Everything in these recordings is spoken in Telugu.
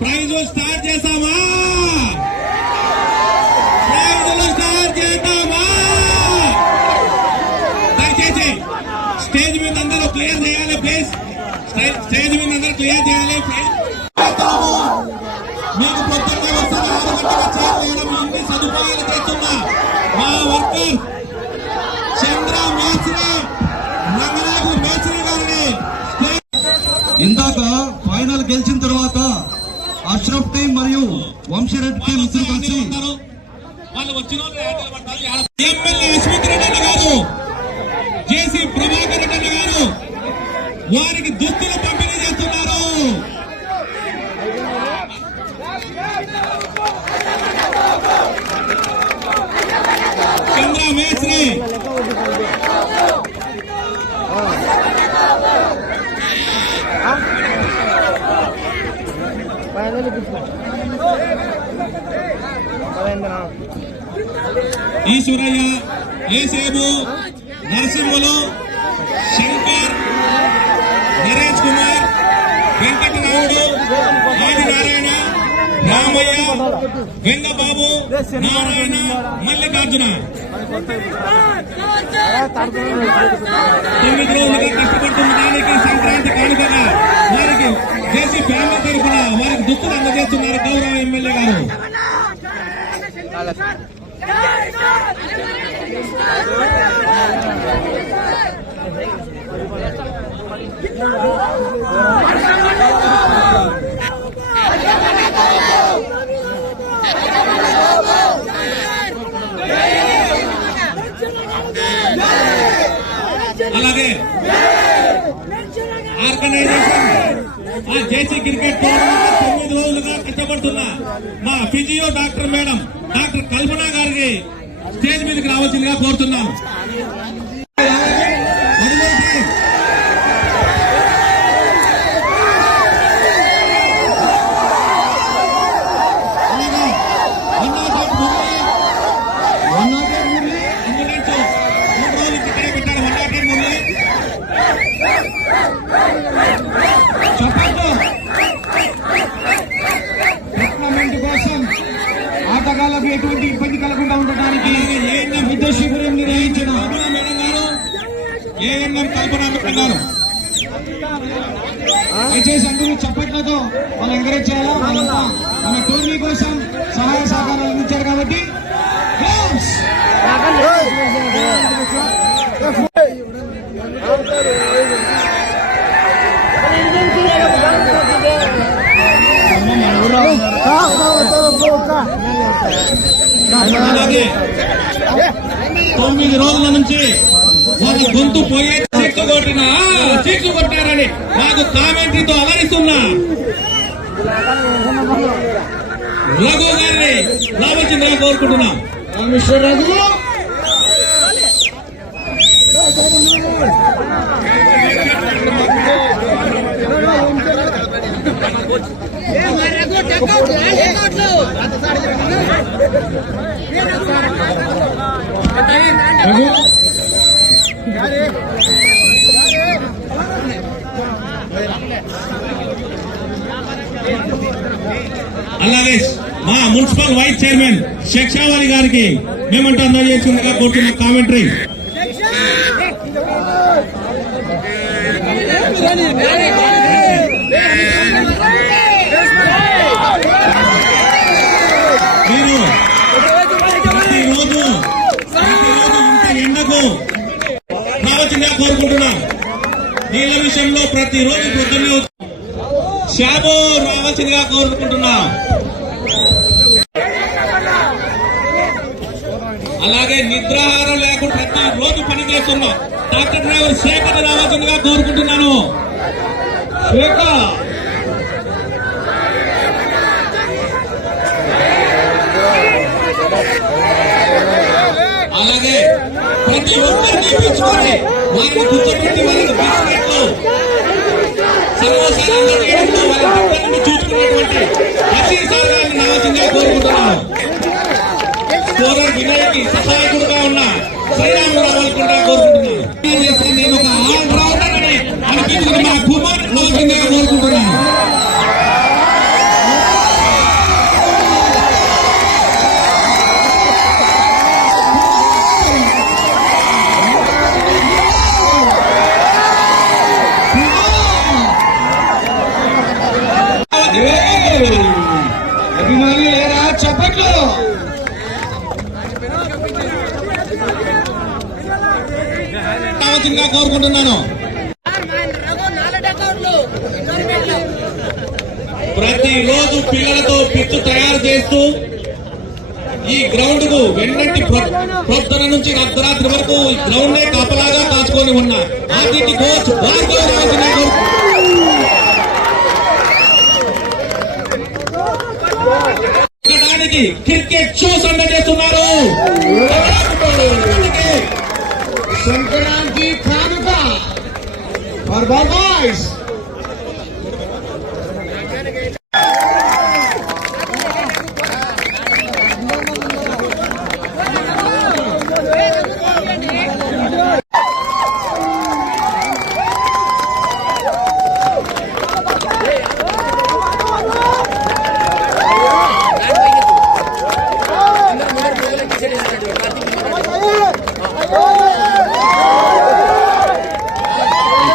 ప్రైజులు స్టార్ట్ చేసామా? ప్రైజులు స్టార్ట్ చేద్దామా? దయచేసి స్టేజ్ మీద అందరూ క్లియర్ చేయాలి ప్లీజ్. స్టేజ్ మీద అందరూ క్లియర్ చేయాలి ప్లీజ్. మీకు పొద్దున్నే వస్తున్న 6 గంటల చేయడం ఇన్ని సదుపాయాలు తెస్తున్నా మా వర్కర్ చంద్ర మేస్త్రి రంగనాథు మేస్త్రి గారిని ఇందాక ఫైనల్ గెలిచిన తర్వాత అష్రఫ్ టీం మరియు వంశీరెడ్డి టీం ఇద్దరు కలిసి వాళ్ళు వచ్చిన ఎమ్మెల్యే అశ్విత్ రెడ్డి గారు, జేసీ ప్రభాకర్ రెడ్డి గారు వారికి దుస్తులు పంపిణీ చేస్తున్నారు. చంద్ర మేస్త్రి ఈశ్వరయ్య, ఏసేబు, నరసింహులు, శంకర్, నరేష్ కుమార్, వెంకటరాముడు, ఆదినారాయణ, రామయ్య, వెంగబాబు, నారాయణ, మల్లికార్జున 9 రోజులుగా కష్టపడుతున్న దానికి సంక్రాంతి కానుకగా వారికి జేసీ ఫ్యామిలీ తరఫున వారికి దుస్తులు అందజేస్తున్నారు గౌరవ ఎమ్మెల్యే గారు. అలాగే ఆర్గనైజేషన్ జేసీ క్రికెట్ టోర్నమెంట్ 9 రోజులుగా కష్టపడుతున్న మా ఫిజియో డాక్టర్ మేడం డాక్టర్ కల్పన గారికి స్టేజ్ మీదకి రావాల్సిందిగా కోరుతున్నాం. ఆటగాళ్లకు ఎటువంటి ఇబ్బంది కలగకుండా ఉండటానికి యుద్ధ శిబిరం నిర్వహించిన మేడం గారు ఏఎన్ఎం కల్పన గారు దయచేసి అందరూ చప్పట్లతో వాళ్ళు ఎంకరేజ్ చేయాలా. వాళ్ళంతా మన టోర్నీ కోసం సహాయ సహకారాలు అందించారు కాబట్టి అలాగే 9 రోజుల నుంచి వాళ్ళ గొంతు పోయే చీట్లు కొట్టారని నాకు కామెంట్రీతో అలరిస్తున్నా రఘు గారిని రావాల్సిందిగా కోరుకుంటున్నాం. రఘు అలాగే మా మున్సిపల్ వైస్ చైర్మన్ శిక్షావళి గారికి మేమంటే అందజేసిందిగా కోరుతున్న కామెంటరీ. మీరు ప్రతిరోజు ఇంత ఎండకు రావాల్సిందిగా కోరుకుంటున్నాం. నీళ్ళ విషయంలో ప్రతిరోజు పొద్దున్నే షాబు రావాల్సిందిగా కోరుకుంటున్నాం. అలాగే నిద్రాహారం లేకుండా ప్రతిరోజు పని చేస్తున్నాం. డాక్టర్ డ్రైవర్ శేఖర్ రావాల్సిందిగా కోరుకుంటున్నాను. శేఖర్ అలాగే ప్రతి ఒక్కరిని పిలుచుకొని వారిని కూర్చోబెట్టి వాళ్ళకి బిస్కెట్లు సమోసాలు అందజేయడంలో వాళ్ళ దగ్గర నుండి చూసుకున్నటువంటి ప్రతి సాగాన్ని రావాల్సిందిగా కోరుకుంటున్నాను. స్కోరర్ వినయ్కి సహాయకుడుగా ఉన్న శ్రీరామ్ రావాల్సిందిగా కోరుకుంటున్నాను. నేను ఒక ఆల్ రౌండర్ అని అనిపించుకుని మా కుమార్ రావాల్సిందిగా కోరుకుంటున్నాను. అభిమానులు లేరా? చప్పట్లు. రావాల్సిందిగా కోరుకుంటున్నాను. ప్రతిరోజు పిల్లలతో పిచ్చు తయారు చేస్తూ ఈ గ్రౌండ్ కు వెన్నంటి పొద్దున నుంచి అర్ధరాత్రి వరకు గ్రౌండ్ నే కాపలాగా కాచుకొని ఉన్న ఆర్టీటీ కోచ్ భార్గవ్ రావాల్సిందిగా కోరుకుంటున్నాను. క్రికెట్ షోస్ అందజేస్తున్నారు. సంక్రాంతి కానుక ఫర్ బాయ్స్.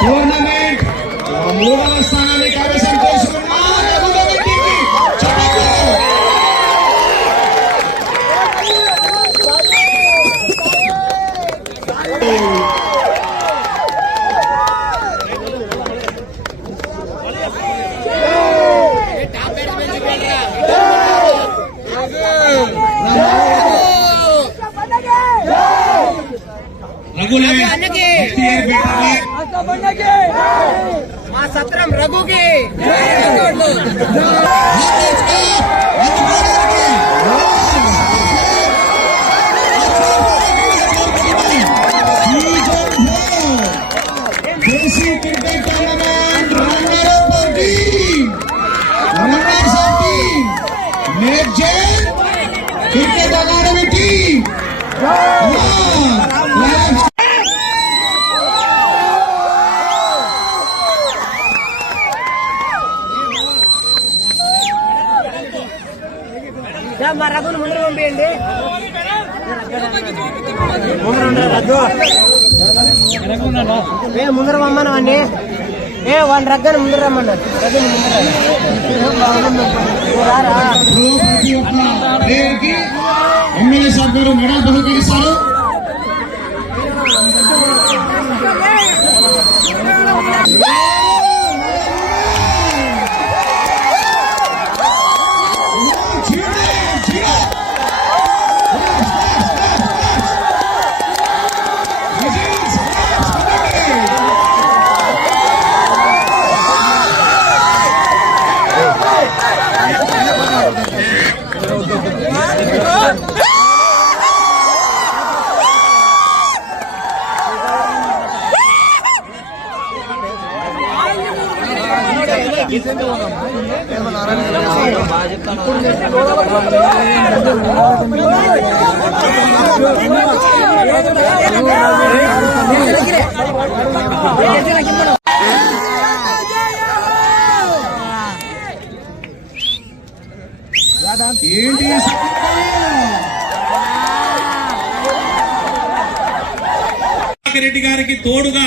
టోర్నమెంట్ మూడవ స్థానాన్ని కైవసం చేసుకున్న రఘురామరెడ్డికి చప్పట్లు. మా సత్రం రఘుకి దేశీ cricket tournament runner team major cricket academy team మా రఘును ముందు పంపించండి. ముందర రమ్మను అండి. వాళ్ళ రగ్గను ముందర రమ్మన్నారు. రగ్గను ముందర ఎమ్మెల్యే సార్ గారు మెడల్ బహుకరిస్తారు. ఏంటి రెడ్డి గారికి తోడుగా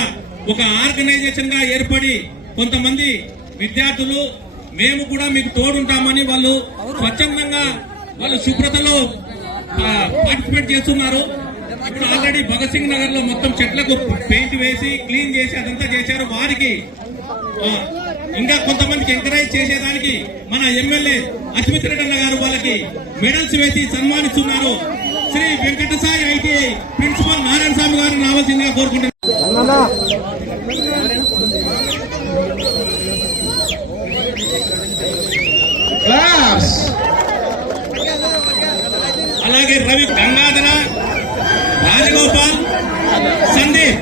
ఒక ఆర్గనైజేషన్ గా ఏర్పడి కొంతమంది విద్యార్థులు మేము కూడా మీకు తోడుంటామని వాళ్ళు స్వచ్ఛందంగా వాళ్ళు శుభ్రతలో పార్టిసిపేట్ చేస్తున్నారు. ఇప్పుడు ఆల్రెడీ భగత్ సింగ్ నగర్ లో మొత్తం చెట్లకు పెయింట్ వేసి క్లీన్ చేసి అదంతా చేశారు. వారికి ఇంకా కొంతమందికి ఎంకరేజ్ చేసేదానికి మన ఎమ్మెల్యే అస్మిత్ రెడ్డి అన్న గారు వాళ్ళకి మెడల్స్ వేసి సన్మానిస్తున్నారు. శ్రీ వెంకటసాయి ఐటీఐ ప్రిన్సిపల్ నారాయణ స్వామి గారిని రావాల్సిందిగా కోరుకుంటున్నారు. అలాగే రవి, గంగాధర, రాజగోపాల్, సందీప్.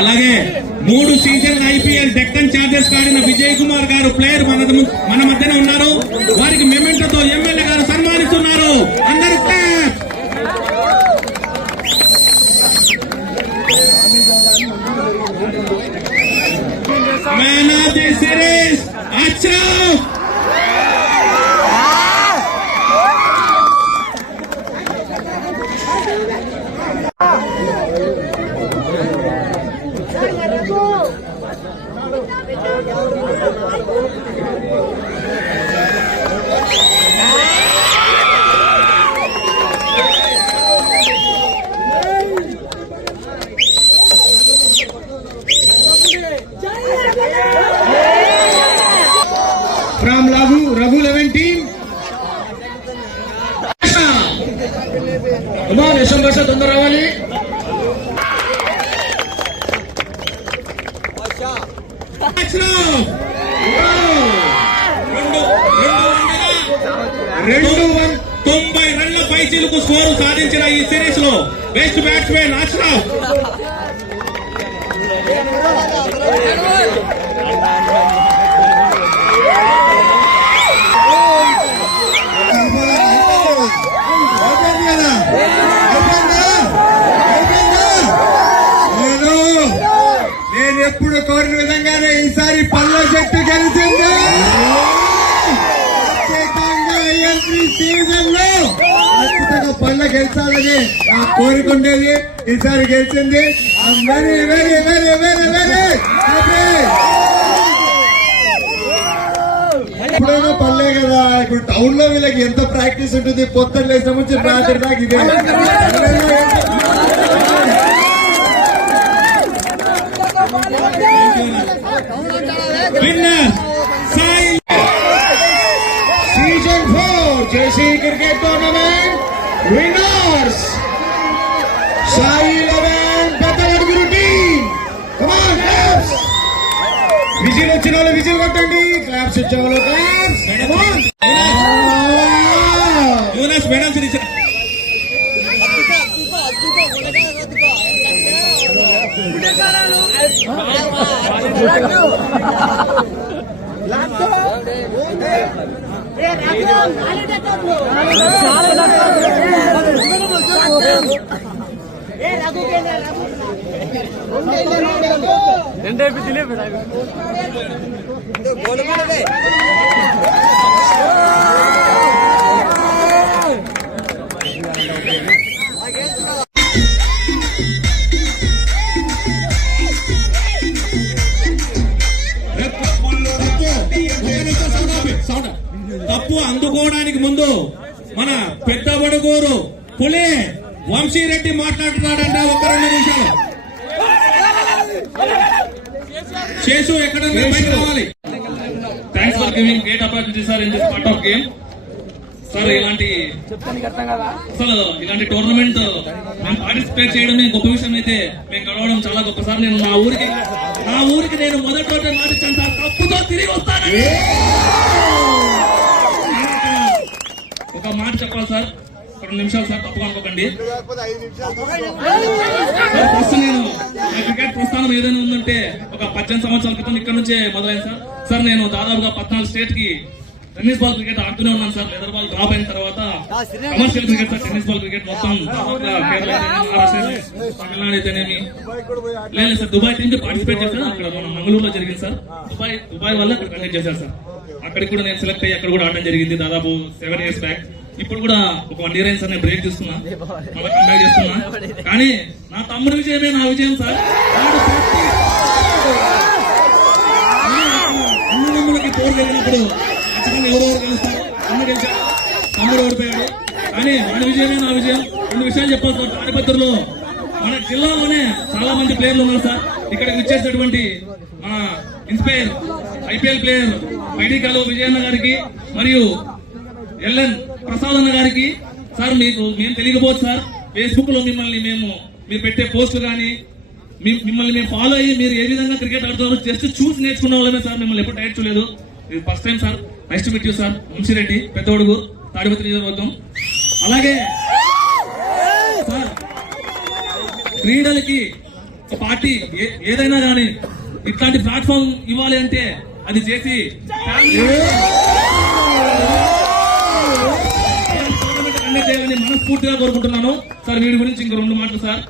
అలాగే 3 సీజన్ ఐపీఎల్ డెక్కన్ చార్జర్స్ ఆడిన విజయ్ కుమార్ గారు ప్లేయర్ మన మధ్యన ఉన్నారు. వారికి మెమెంటోతో ఎమ్మెల్యే గారు సన్మానిస్తున్నారు. అందరూ man of the series Ashraf. From Raghu 11 team. Come on, Yasham Basha tondar ravali. Ashraf 90 రన్ల పైచిలకు స్కోరు సాధించిన ఈ సిరీస్ లో బెస్ట్ బ్యాట్స్మెన్ అష్రఫ్. నేను ఎప్పుడు కోరిన విధంగానే ఈసారి పళ్ళ చెట్టు గెలిచింది. సీజన్ లో ఖచ్చితంగా పళ్ళ గెలిచాలని నా కోరిక ఉండేది. ఈసారి గెలిచింది. Very very very very very ఎప్పుడైనా పల్లె కదా. ఇప్పుడు టౌన్ లో వీళ్ళకి ఎంత ప్రాక్టీస్ ఉంటుంది. పొద్దున్న లేసిన నుంచి రాత్రి దాకా ఇదే. Season 4 JC Cricket Tournament winners Sai 11 Pettaguru team. Come on, claps. Whistle వచ్చిన వాళ్ళు whistle కొట్టండి. Claps వచ్చే వాళ్ళు claps. Come on. Yunus medals ఇచ్చారు. కప్పు అందుకోవడానికి ముందు మన పెద్దబడుగూరు పులి వంశీరెడ్డి మాట్లాడుతున్నాడంట. ఒక 2 నిమిషాలు. శేషు ఎక్కడ బయట రావాలి. Thanks for giving great opportunity, sir, in this part of game. Sir ఇలాంటి అసలు ఇలాంటి టోర్నమెంట్ మేము పార్టిసిపేట్ చేయడం గొప్ప విషయం అయితే మేము గడవడం చాలా గొప్ప సార్. నేను నా ఊరికి నేను మొదటి రోజే మాటిచ్చాను సార్, కప్పుతో తిరిగి వస్తాను. ఒక మాట చెప్పాలి సార్, 2 నిమిషాలు సార్, తప్పుగా అనుకోకండి. ఫస్ట్ నేను నా క్రికెట్ ప్రస్థానం ఏదైనా ఉందంటే ఒక 18 సంవత్సరాల క్రితం ఇక్కడ నుంచే మొదలైంది సార్. సార్ నేను దాదాపుగా 14 స్టేట్ కి టెన్నిస్ బాల్ క్రికెట్ ఆడుతూనే ఉన్నాను సార్. లెదర్ బాల్ డ్రాప్ అయిన తర్వాత commercial cricket sir, tennis ball cricket మొత్తం కేరళ తమిళనాడు అయితేనేమి లేదు సార్, దుబాయ్ టీమ్ కి పార్టిసిపేట్ చేశాను. అక్కడ మన మంగళూరులో జరిగింది సార్. దుబాయ్ వల్ల అక్కడ కండక్ట్ చేశారు సార్. అక్కడికి కూడా నేను సెలెక్ట్ అయ్యి అక్కడ కూడా ఆడడం జరిగింది దాదాపు 7 years బ్యాక్. ఇప్పుడు కూడా ఒక 1 year అయింది సార్, నేను బ్రేక్ తీసుకున్నా, మళ్ళీ కంబ్యాక్ చేస్తున్నా. కానీ నా తమ్ముడి విజయమే నా విజయం సార్. అన్నదమ్ములకి పోరు జరిగినప్పుడు ఖచ్చితంగా ఎవరెవరు గెలుస్తారు, అన్న గెలిచారు, తమ్ముడు ఓడిపోయాడు. కానీ వాడి విజయమే నా విజయం. 2 విషయాలు చెప్పాలి సార్. తాడిపత్రిలో మన జిల్లాలోనే చాలా మంది ప్లేయర్లు ఉన్నారు సార్. ఇక్కడికి వచ్చేసినటువంటి మన ఇన్స్పైర్ ఐపీఎల్ ప్లేయర్ మైడికాలో విజయన్న గారికి మరియు ఎల్ఎన్ ప్రసాద్ అన్న గారికి సార్, మీకు మేము తెలియకపోవచ్చు సార్. ఫేస్బుక్ లో మిమ్మల్ని మీరు పెట్టే పోస్టులు కానీ మిమ్మల్ని మేము ఫాలో అయ్యి మీరు ఏ విధంగా క్రికెట్ ఆడుతున్నారు జస్ట్ చూసి నేర్చుకున్న వాళ్ళమే సార్. మిమ్మల్ని ఎప్పుడు డైరెక్ట్ చూడలేదు. ఇది first time sir. Nice to meet you sir. Vamsireddy, Peddodugu, Tadipatri నియోజకవర్గం. అలాగే సార్, క్రీడలకి పార్టీ ఏదైనా కానీ ఇట్లాంటి ప్లాట్ఫామ్ ఇవ్వాలి అంటే అది చేసి కండక్ట్ చేయాలని మనస్ఫూర్తిగా కోరుకుంటున్నాను సార్. వీడి గురించి ఇంకో 2 మాటలు సార్.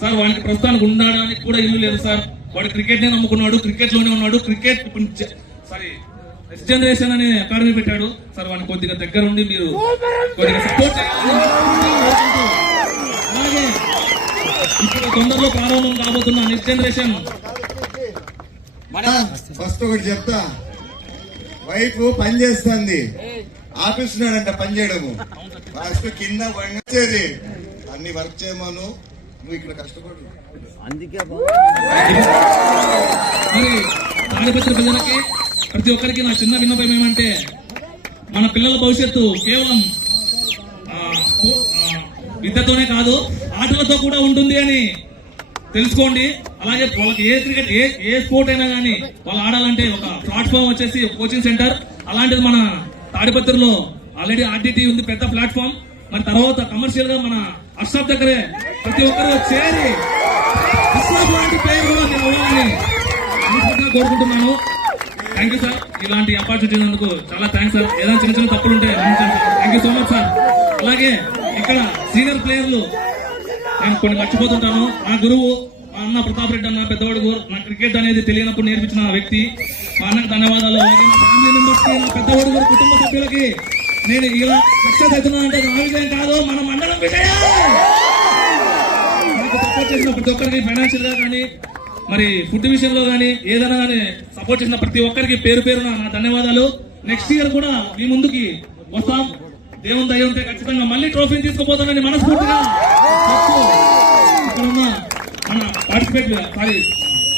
సార్ వాడికి ప్రస్తుతానికి ఉండడానికి కూడా ఇల్లు లేదు సార్. వాడు క్రికెట్ నే నమ్ముకున్నాడు, క్రికెట్ లోనే ఉన్నాడు. క్రికెట్ నెక్స్ట్ జనరేషన్ అనే అకాడమీ పెట్టాడు సార్. వాడిని కొద్దిగా దగ్గర ఉండి మీరు కొద్దిగా సపోర్ట్ చేయాలి. అలాగే ఇప్పుడు తొందరలో ప్రారంభం కాబోతున్న నెక్స్ట్ జనరేషన్. ఫస్ట్ ఒకటి చెప్తా, వైఫ్ పని చేస్తుంది, ఆపిస్తున్నాడంట పని చేయడము. ఫస్ట్ కింద వచ్చేది అన్ని వర్క్ చేయమను, నువ్వు ఇక్కడ కష్టపడు. మరి తాడిపత్రి ప్రజలకి ప్రతి ఒక్కరికి నా చిన్న విన్నపం ఏమంటే, మన పిల్లల భవిష్యత్తు కేవలం విద్యతోనే కాదు ఆటలతో కూడా ఉంటుంది అని తెలుసుకోండి. అలాగే వాళ్ళకి ఏ క్రికెట్ ఏ స్పోర్ట్ అయినా కానీ వాళ్ళు ఆడాలంటే ఒక ప్లాట్ఫామ్ వచ్చేసి కోచింగ్ సెంటర్. అలాంటిది మన తాడిపత్రిలో ఆల్రెడీ ఆర్డిటి ఉంది, పెద్ద ప్లాట్ఫామ్. మరి తర్వాత కమర్షియల్ గా మన అష్టాఫ్ దగ్గరే ప్రతి ఒక్కరు చేరి అష్టాఫ్ లాంటి ప్లేయర్ కూడా నేను అవ్వాలని కోరుకుంటున్నాను. Thank you sir. ఇలాంటి ఆపర్చునిటీ ఇచ్చినందుకు చాలా థ్యాంక్స్ సార్. ఏదైనా చిన్న చిన్న తప్పులు ఉంటే thank you so much sir. అలాగే ఇక్కడ సీనియర్ ప్లేయర్లు నేను కొన్ని మర్చిపోతుంటాను. నా గురువు మా అన్న ప్రతాప్ రెడ్డి అన్న, పెద్దవాడు. నా క్రికెట్ అనేది తెలియనప్పుడు నేర్పించిన వ్యక్తి. మా అన్నకు ధన్యవాదాలు. అలాగే నా ఫ్యామిలీ మెంబర్స్ కి, నా పెద్దవాడు కుటుంబ సభ్యులకి నేను ఇలా సక్సెస్ అవుతున్నాను అంటే నా విజయం కాదు, మన మండలం విజయం. నాకు సపోర్ట్ చేసిన ప్రతి ఒక్కరికి ఫైనాన్షియల్ గా కానీ మరి ఫుడ్ విషయంలో కానీ ఏదైనా కానీ సపోర్ట్ చేసిన ప్రతి ఒక్కరికి పేరు పేరున నా ధన్యవాదాలు. నెక్స్ట్ ఇయర్ కూడా మీ ముందుకి వస్తాం. దేవుని దయ ఉంటే ఖచ్చితంగా మళ్ళీ ట్రోఫీని తీసుకుపోతానని మనస్ఫూర్తిగా ఇక్కడ ఉన్న మన పార్టిసిపేట్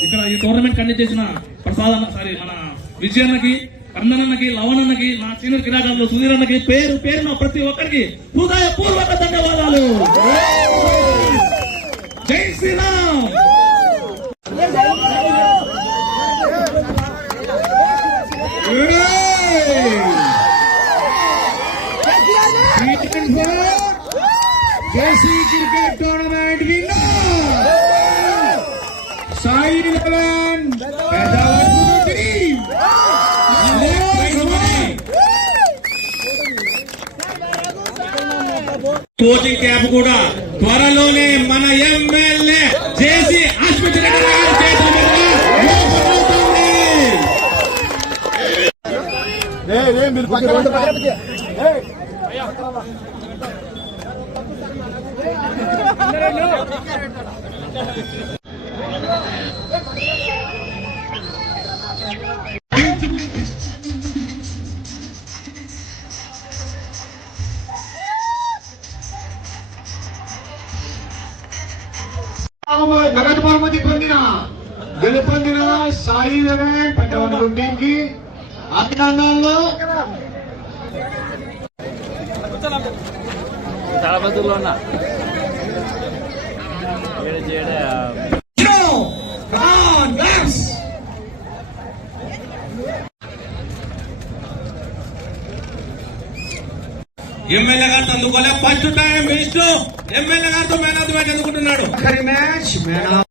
ఇక్కడ ఈ టోర్నమెంట్ కండక్ట్ చేసిన ప్రసాద్ అన్న మన విజయన్నకి, కర్ణనన్నకి, లవణన్నకి, నా సీనియర్ క్రీడాకారులు సుధీర్ అన్నకి పేరు పేరున ప్రతి ఒక్కరికి హృదయపూర్వక ధన్యవాదాలు. జై Shriram. JC Cricket Tournament winner Sai 11 Pedawar team. Coaching camp కూడా త్వరలోనే మన ఎమ్మెల్యే జేసీ ఆస్పత్రి నగదు బహుమతి గెలుపొందిన సాయి టీం కి అభినందనలు. తాళపత్రులో ఉన్నా Come on, claps. ఎమ్మెల్యే గారితో అందుకోలే ఫస్ట్ టైం విష్ణు ఎమ్మెల్యే గారితో మ్యాన్ ఆఫ్ ది మ్యాచ్ అందుకుంటున్నాడు. ఆఖరి మ్యాచ్ మ్యాన్